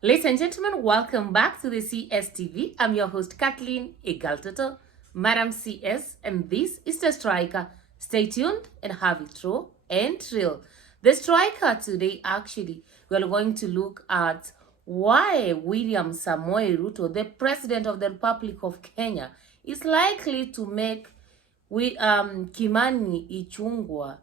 Ladies and gentlemen, welcome back to the CSTV. I'm your host, Kathleen Egaltoto, Madam CS, and this is The Striker. Stay tuned and have it raw and real. The Striker today, actually, we're going to look at why William Samoei Ruto, the President of the Republic of Kenya, is likely to make Kimani Ichungwa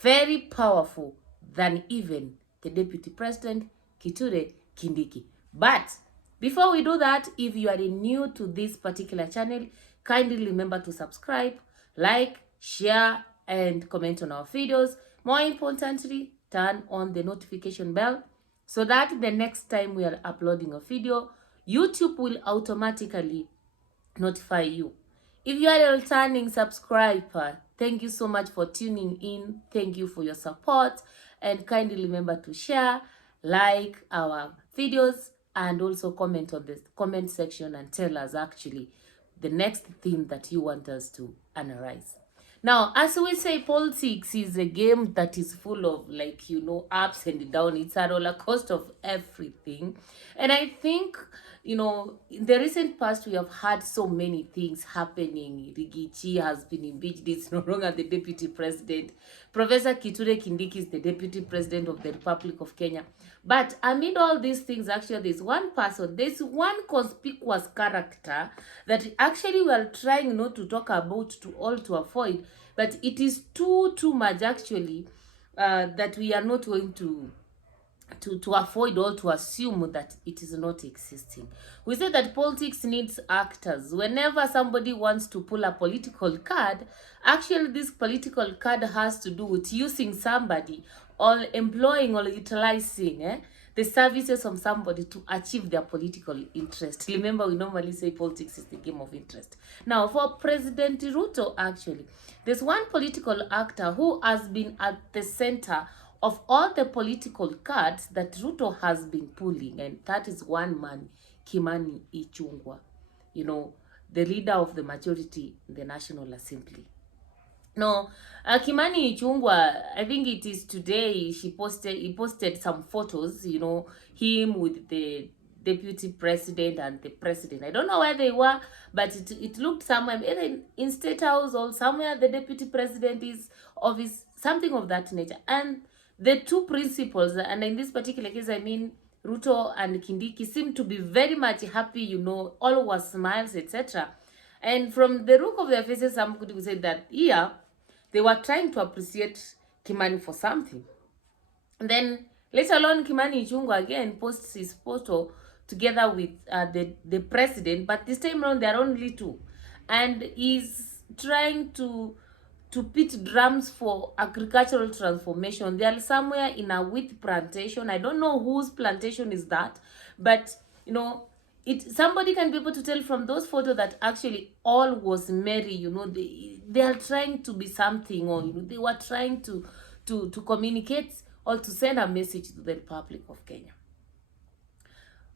very powerful than even the Deputy President, Kithure Kindiki. But before we do that, if you are new to this particular channel, kindly remember to subscribe, like, share, and comment on our videos. More importantly, turn on the notification bell so that the next time we are uploading a video, YouTube will automatically notify you. If you are a returning subscriber, thank you so much for tuning in. Thank you for your support, and kindly remember to share, like our videos, and also comment on the comment section and tell us actually the next theme that you want us to analyze. Now, as we say, politics is a game that is full of, ups and downs. It's a roller coaster of everything. And I think, in the recent past, we have had so many things happening. Rigathi has been impeached. It's no longer the deputy president. Professor Kithure Kindiki is the deputy president of the Republic of Kenya. But amid all these things, actually, there's one conspicuous character that actually we are trying not to talk about to avoid, but it is too much actually that we are not going to avoid or to assume that it is not existing. We say that politics needs actors. Whenever somebody wants to pull a political card, actually this political card has to do with using somebody or employing or utilizing the services of somebody to achieve their political interest. Remember, we normally say politics is the game of interest. Now, for President Ruto, actually, there's one political actor who has been at the center of all the political cards that Ruto has been pulling, and that is one man, Kimani Ichungwa, the leader of the majority in the National Assembly. No, Kimani Ichungwa, I think it is today, he posted some photos, him with the deputy president and the president. I don't know where they were, but it looked somewhere, either in State House or somewhere the deputy president is office, something of that nature. And the two principals, and in this particular case, I mean, Ruto and Kindiki, seem to be very much happy, all was smiles, etc. And from the look of their faces, some could say that, yeah, they were trying to appreciate Kimani for something. And then, later on, Kimani Ichungwa again posts his photo together with the president, but this time around, there are only two. And he's trying to pit drums for agricultural transformation. They are somewhere in a wheat plantation. I don't know whose plantation is that, but somebody can be able to tell from those photos that actually all was merry. They are trying to be something, or they were trying to communicate or to send a message to the Republic of Kenya.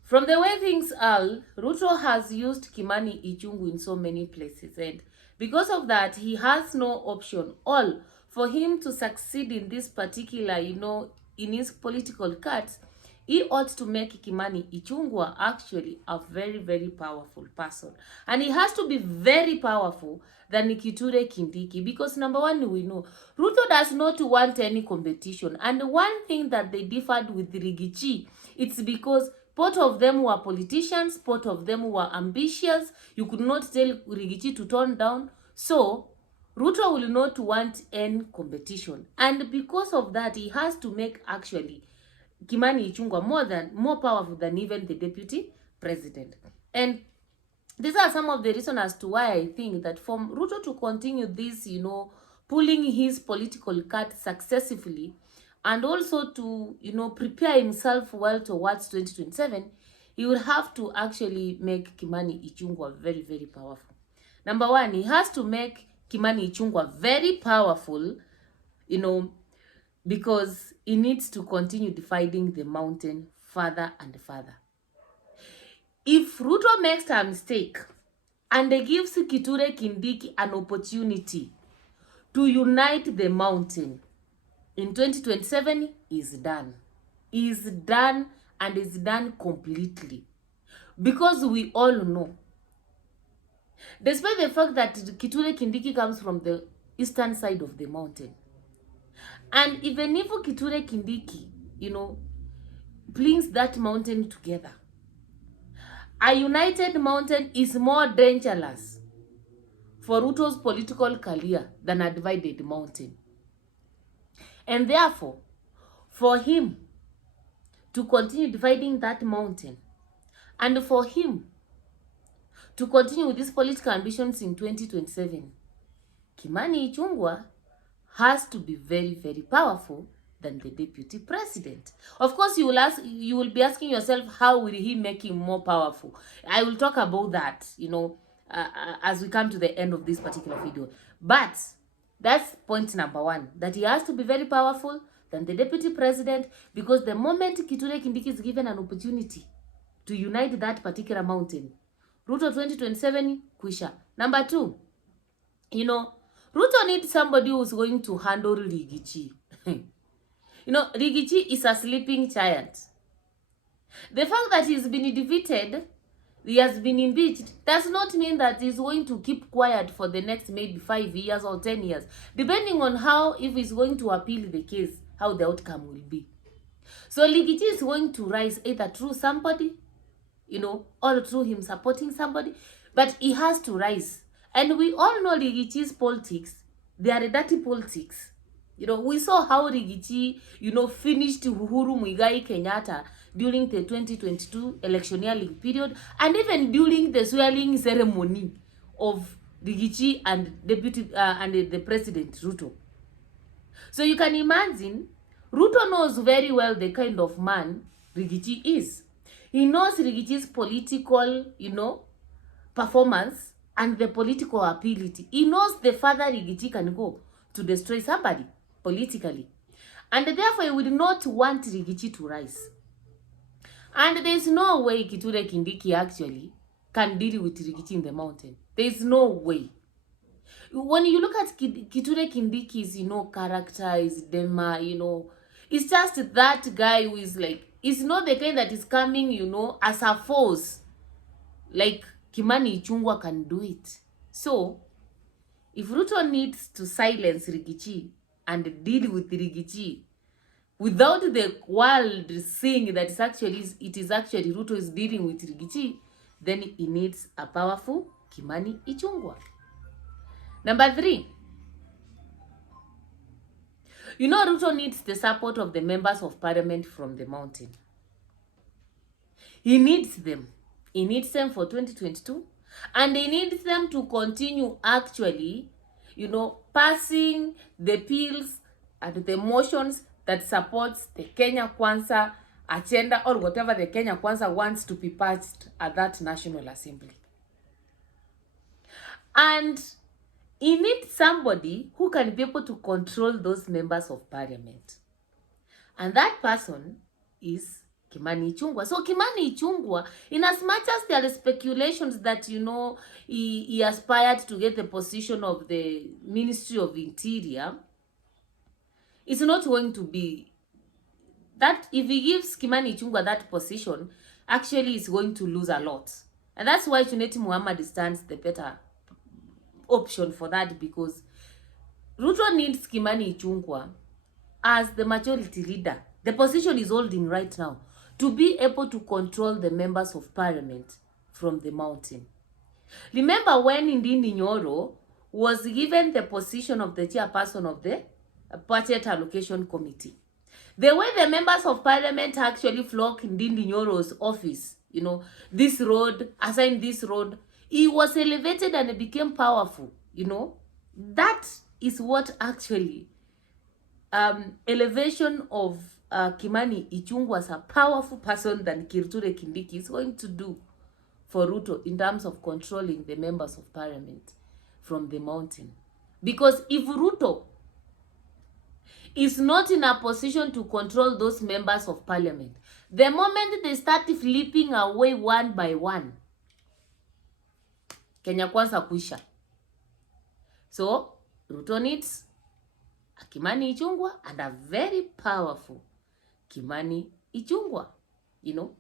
From the way things are, Ruto has used Kimani Ichungwa in so many places, and because of that, he has no option all for him to succeed in this particular, in his political cards. He ought to make Kimani Ichungwa actually a very, very powerful person. And he has to be very powerful than Kithure Kindiki, because number one, we know Ruto does not want any competition. And one thing that they differed with Rigathi, it's because both of them were politicians, both of them were ambitious. You could not tell Rigathi to tone down. So, Ruto will not want any competition. And because of that, he has to make actually Kimani Ichungwa more powerful than even the deputy president. And these are some of the reasons as to why I think that for Ruto to continue this, pulling his political card successfully, and also to, prepare himself well towards 2027, he will have to actually make Kimani Ichungwa very, very powerful. Number one, he has to make Kimani Ichungwa very powerful, because he needs to continue dividing the mountain further and further. If Ruto makes a mistake and gives Kithure Kindiki an opportunity to unite the mountain, in 2027, is done. Is done and is done completely. Because we all know, despite the fact that Kithure Kindiki comes from the eastern side of the mountain, and even if Kithure Kindiki, brings that mountain together, a united mountain is more dangerous for Ruto's political career than a divided mountain. And therefore, for him to continue dividing that mountain, and for him to continue with his political ambitions in 2027, Kimani Ichung'wah has to be very, very powerful than the deputy president. Of course, you will be asking yourself, how will he make him more powerful? I will talk about that, as we come to the end of this particular video. But that's point number one, that he has to be very powerful than the deputy president, because the moment Kithure Kindiki is given an opportunity to unite that particular mountain, Ruto 2027, kwisha. Number two, Ruto needs somebody who's going to handle Rigathi. Rigathi is a sleeping giant. The fact that he's been defeated, he has been impeached, does not mean that he's going to keep quiet for the next maybe 5 years or 10 years, depending on how, if he's going to appeal the case, how the outcome will be. So Rigathi is going to rise either through somebody, or through him supporting somebody, but he has to rise. And we all know Rigachi's politics, they are dirty politics. We saw how Rigathi, finished Uhuru Muigai Kenyatta during the 2022 electioneering period, and even during the swearing ceremony of Rigathi and the President Ruto. So you can imagine, Ruto knows very well the kind of man Rigathi is. He knows Rigachi's political, performance and the political ability. He knows the further Rigathi can go to destroy somebody politically. And therefore, he would not want Rigathi to rise. And there is no way Kithure Kindiki actually can deal with Rigathi in the mountain. There is no way. When you look at Kithure Kindiki's, character, his dema, it's just that guy who is like, it's not the kind that is coming, as a force. Like Kimani Ichung'wah can do it. So, if Ruto needs to silence Rigathi and deal with Rigathi without the world seeing that it is actually Ruto is dealing with Rigathi, then he needs a powerful Kimani Ichung'wah. Number three, Ruto needs the support of the members of parliament from the mountain. He needs them. He needs them for 2022. And he needs them to continue actually, passing the bills and the motions that supports the Kenya Kwanza agenda, or whatever the Kenya Kwanza wants to be passed at that National Assembly. And he needs somebody who can be able to control those members of parliament. And that person is Kimani Ichung'wah. So Kimani Ichung'wah, in as much as there are speculations that, he aspired to get the position of the Ministry of Interior, it's not going to be that. If he gives Kimani Ichung'wah that position, actually is going to lose a lot. And that's why Chuneti Muhammad stands the better option for that, because Ruto needs Kimani Ichung'wah as the majority leader, the position he's holding right now, to be able to control the members of parliament from the mountain. Remember when Ndindi Nyoro was given the position of the chairperson of the budget allocation committee, the way the members of parliament actually flocked Ndindi Nyoro's office, this road, assigned this road, he was elevated and became powerful, That is what actually elevation of Kimani Ichung'wah as a powerful person than Kithure Kindiki is going to do for Ruto in terms of controlling the members of parliament from the mountain. Because if Ruto is not in a position to control those members of parliament, the moment they start flipping away one by one, Kenya Kwanza kwisha. So, Ruto needs a Kimani Ichung'wah and a very powerful Kimani Ichung'wah. you know.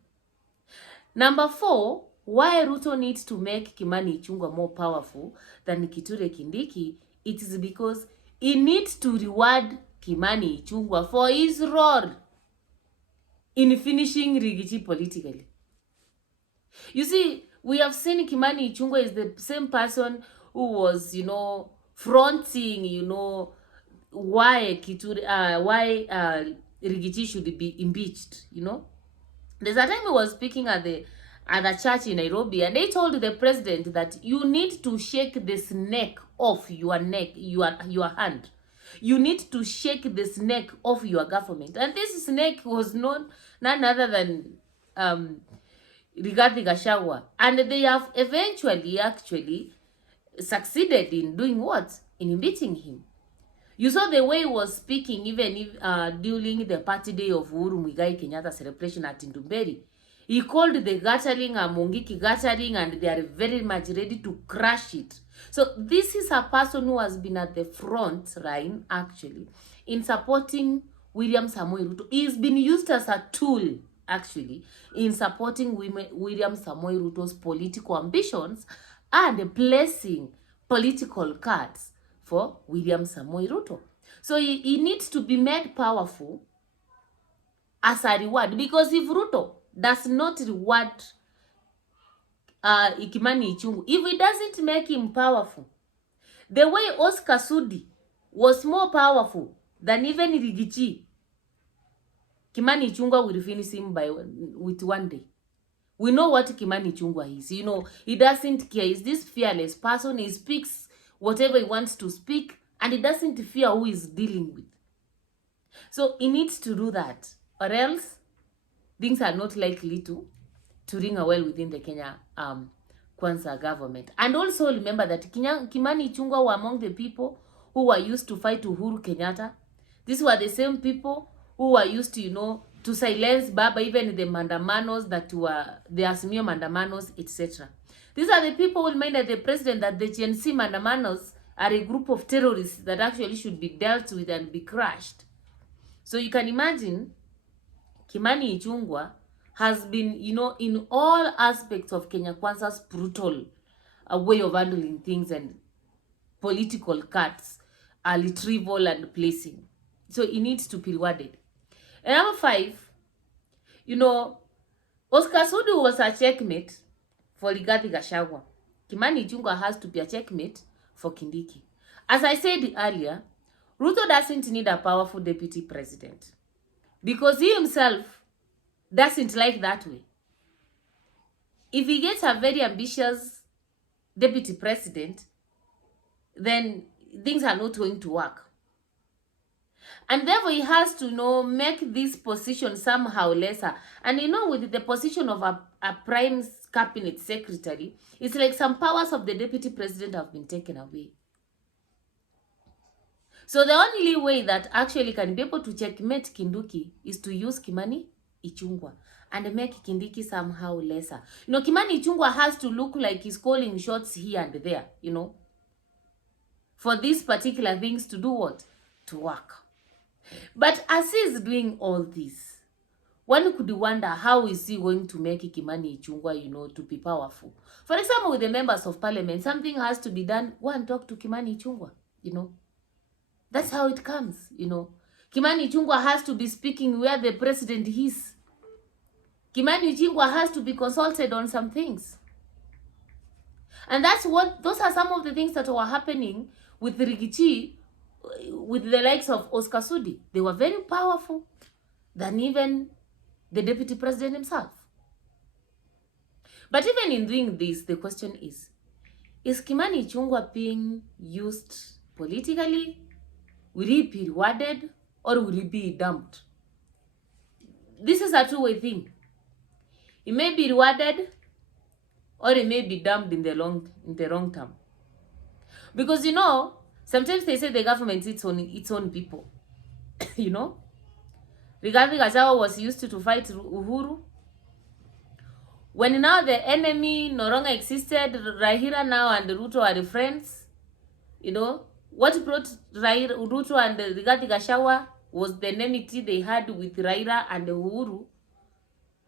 Number 4, why Ruto needs to make Kimani Ichungwa more powerful than Kithure Kindiki, it is because he needs to reward Kimani Ichungwa for his role in finishing Rigiji politically. You see, we have seen Kimani Ichungwa is the same person who was, fronting, why Rigiji should be impeached, There's a time he was speaking at the church in Nairobi, and they told the president that you need to shake the snake off your hand. You need to shake the snake off your government. And this snake was none other than Rigathi Gachagua. And they have eventually actually succeeded in doing what? In impeaching him. You saw the way he was speaking even if, during the party day of Uhuru Muigai Kenyatta celebration at Ndumberi. He called the gathering a Mungiki gathering, and they are very much ready to crush it. So this is a person who has been at the front line actually in supporting William Samoei Ruto. He's been used as a tool actually in supporting William Samoei Ruto's political ambitions and placing political cards for William Samoei Ruto. So he needs to be made powerful as a reward, because if Ruto does not reward Kimani Ichungwa, if it doesn't make him powerful, the way Oscar Sudi was more powerful than even Rigiji, Kimani Ichungwa will finish him with one day. We know what Kimani Ichungwa is. He doesn't care. He's this fearless person. He speaks whatever he wants to speak, and he doesn't fear who he's dealing with. So he needs to do that, or else things are not likely to ring well within the Kenya Kwanza government. And also remember that Kimani Ichungwa were among the people who were used to fight Uhuru Kenyatta. These were the same people who were used to, to silence Baba, even the mandamanos that were the Azimio mandamanos, etc. These are the people who reminded the president that the GNC mandamanos are a group of terrorists that actually should be dealt with and be crushed. So you can imagine Kimani Ichungwa has been, in all aspects of Kenya Kwanza's brutal way of handling things and political cuts, retrieval and placing. So he needs to be rewarded. And number 5, Oscar Sudi was a checkmate for Rigathi Gachagua. Kimani Ichungwa has to be a checkmate for Kindiki. As I said earlier, Ruto doesn't need a powerful deputy president, because he himself doesn't like that way. If he gets a very ambitious deputy president, then things are not going to work. And therefore, he has to make this position somehow lesser. And with the position of a prime cabinet secretary, it's like some powers of the deputy president have been taken away. So the only way that actually can be able to checkmate Kindiki is to use Kimani Ichungwa and make Kindiki somehow lesser. Kimani Ichungwa has to look like he's calling shots here and there, for these particular things to do what? To work. But as he's doing all this, one could wonder, how is he going to make Kimani Ichungwa, to be powerful? For example, with the members of parliament, something has to be done. Go and talk to Kimani Ichungwa, That's how it comes, Kimani Ichungwa has to be speaking where the president is. Kimani Ichungwa has to be consulted on some things. And those are some of the things that were happening with Rigiji, with the likes of Oscar Sudi. They were very powerful than even the deputy president himself. But even in doing this, the question is Kimani Ichungwa being used politically? Will he be rewarded, or will he be dumped? This is a two-way thing. He may be rewarded, or he may be dumped in the long term. Because sometimes they say the government eats its own people. Rigathi Gachagua was used to fight Uhuru. When now the enemy no longer existed, Raila now and Ruto are friends. What brought Ruto and Rigathi Gachagua was the enmity they had with Raila and Uhuru.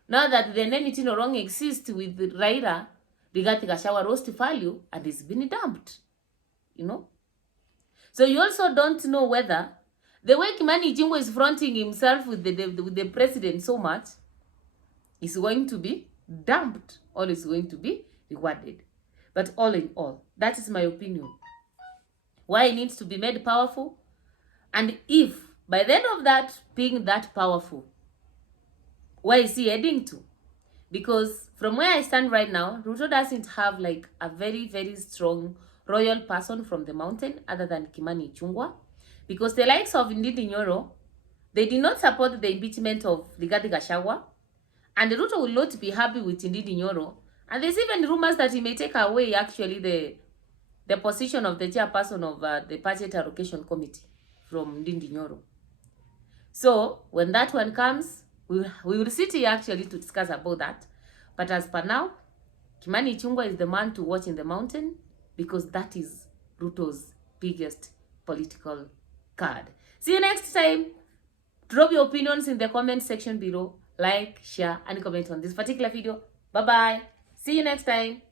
Now that the enmity no longer exists with Raila, Rigathi Gachagua lost value and is being dumped. You know? So you also don't know whether the way Kimani Ichungwa is fronting himself with the president so much is going to be dumped or is going to be rewarded. But all in all, that is my opinion. Why it needs to be made powerful. And if by the end of that being that powerful, where is he heading to? Because from where I stand right now, Ruto doesn't have like a very, very strong royal person from the mountain other than Kimani Ichungwa. Because the likes of Ndindi Nyoro, they did not support the impeachment of Rigathi Gachagua. And Ruto will not be happy with Ndindi Nyoro. And there's even rumors that he may take away actually the position of the chairperson of the budget allocation committee from Ndindi Nyoro. So when that one comes, we will sit here actually to discuss about that. But as per now, Kimani Ichungwa is the man to watch in the mountain because that is Ruto's biggest political card. See you next time. Drop your opinions in the comment section below. Like, share, and comment on this particular video. Bye-bye. See you next time.